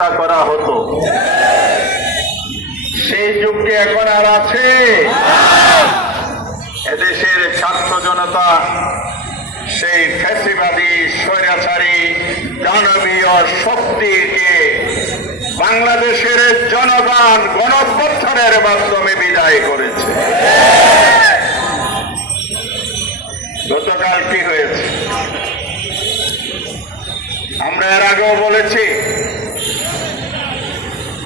করা হতো, সেই যুগটি এখন আর আছে? এদেশের ছাত্র জনতা সেই ফ্যাসিবাদী স্বৈরাচারী দানবীয় শক্তিকে বাংলাদেশের জনগণ গণঅভ্যুত্থানের মাধ্যমে বিদায় করেছে। গতকাল কি হয়েছে আমরা এর আগেও বলেছি,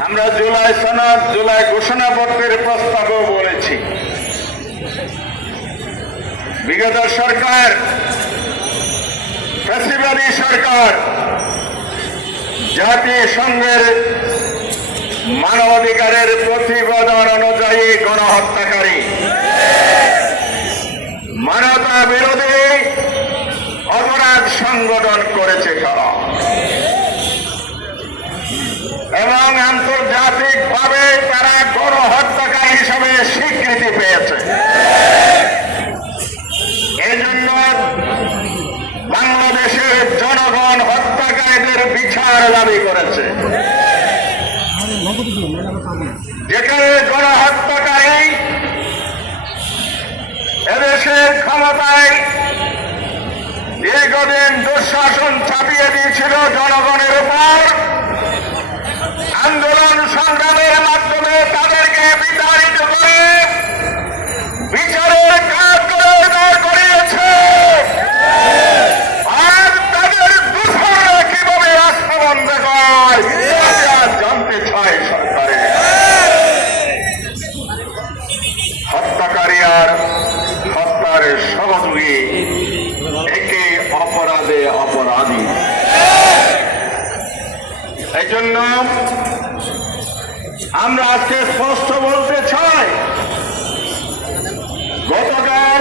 আমরা জুলাই সনদ, জুলাই ঘোষণাপত্রের প্রস্তাবও বলেছি। বিগত সরকার, ফ্যাসিবাদী সরকার জাতিসংঘের মানবাধিকারের প্রতিবেদন অনুযায়ী গণহত্যাকারী, মানবতা বিরোধী অপরাধ সংগঠন করেছে তারা, এবং আন্তর্জাতিকভাবে তারা গণহত্যাকারী হিসাবে স্বীকৃতি পেয়েছে। এই জন্য বাংলাদেশের জনগণ হত্যাকারীদের বিচার দাবি করেছে। যেখানে গণহত্যাকারী এদেশের ক্ষমতায় দীর্ঘদিন দুঃশাসন চাপিয়ে দিয়েছিল জনগণের উপর, আন্দোলন সংগ্রামের মাধ্যমে তাদেরকে বিতাড়িত করে বিচারের কাঠগড়ায় দাঁড় করিয়েছে। আর তাদের দূষণরা কিভাবে রাস্তা বন্ধ করে জানতে চায় সরকারের। হত্যাকারী আর হত্যার সহযোগী একে অপরাধে অপরাধী। এই জন্য আমরা আজকে স্পষ্ট বলতে চাই, গতকাল